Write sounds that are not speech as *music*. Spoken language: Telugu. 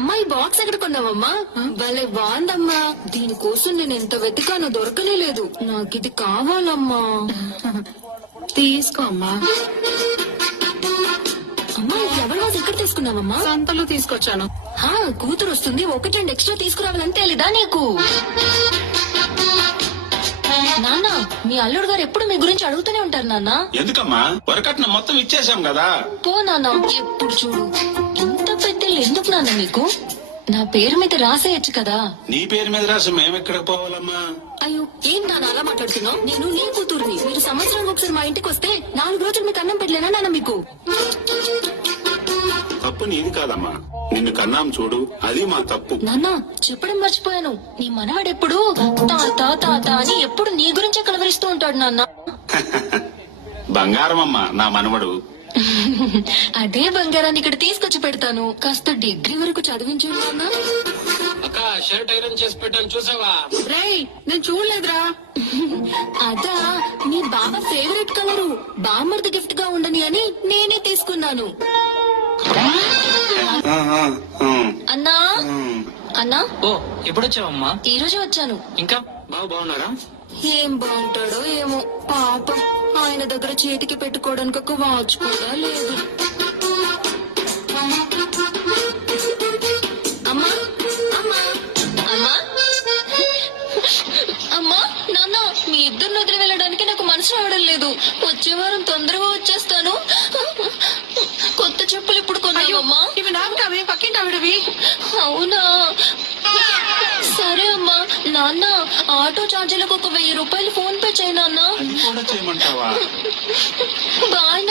అమ్మా ఈ బాక్స్ ఎక్కడ కొన్నావమ్మా? భలే బాగుందమ్మా. దీనికోసం నేను ఎంత వెతికానో దొరకనే లేదు నాకు ఇది కావాలమ్మా. తీసుకో అమ్మా. వాజ్ ఎక్కడ తీసుకున్నావమ్మా? సంతలో తీసుకొచ్చాను. హా, కూతురు వస్తుంది. ఒకటి రెండు ఎక్స్ట్రా తీసుకురావాలని తెలీదా నీకు? నాన్న మీ అల్లుడు గారు ఎప్పుడు మీ గురించి అడుగుతూనే ఉంటారు నాన్న. ఎందుకమ్మా? వరకట్న మొత్తం ఇచ్చేసాం కదా. పో నాన్న. ఎప్పుడు చూడు. ఇంత పెద్దలు ఎందుకు నాన్న మీకు? నా పేరు మీద రాసేయచ్చు కదా. నీ పేరు మీద రాసి మేమెక్కడికి పోవాలమ్మా? అయ్యో ఏం నాన్న అలా మాట్లాడుతున్నావు? నేను నీ కూతురుని. మీరు సంవత్సరానికి ఒకసారి మా ఇంటికి వస్తే నాలుగు రోజులు మీకు అన్నం పెట్టలేనా నాన్న మీకు? తప్పు నీది కాదమ్మా. నిన్ను కన్నాం చూడు అది మా తప్పు. నాన్న చెప్పడం మర్చిపోయాను. నీ మనవాడెప్పుడు? తాత తాత అని ఎప్పుడు నీ గురించే కలవరిస్తూ ఉంటాడు నాన్న. *laughs* బంగారం అమ్మా నా మనవడు. *laughs* అదే బంగారాన్ని ఇక్కడ తీసుకొచ్చి పెడతాను. కాస్త డిగ్రీ వరకు చదివించు నాన్న. అక్క షర్ట్ ఐరన్ చేసి పెట్టాను చూసావా? రేయ్ నేను చూడలేదురా. *laughs* అదా నీ బావ ఫేవరెట్ కలరు. బామ్మర్ది గిఫ్ట్గా ఉండని అని నేనే తీసుకున్నాను. అన్నా. అన్నా? ఓ ఎప్పుడొచ్చావమ్మా? ఈ రోజే వచ్చాను. ఇంకా బాగా బాగున్నారా? ఏం బాగుంటాడో? ఆయన దగ్గర చేతికి పెట్టుకోవడానికి ఒక వాచ్ కూడా లేదు. అమ్మా అమ్మా అమ్మా. అమ్మా నాన్న మీ ఇద్దరు వదిలి వెళ్ళడానికి నాకు మనసు రావడం లేదు. వచ్చే వారం తొందరగా వచ్చేస్తాను. కొత్త చెప్పులు ఇప్పుడు కొన్నావమ్మా. ఇవి పక్కింటి ఆవిడవి. అవునా? సరే అమ్మా నాన్న ఆటో ఛార్జీలకు ఒక వెయ్యి రూపాయలు ఫోన్ పే చేయి నాన్న. అది కూడా చేయమంటావా? *laughs* బాయ్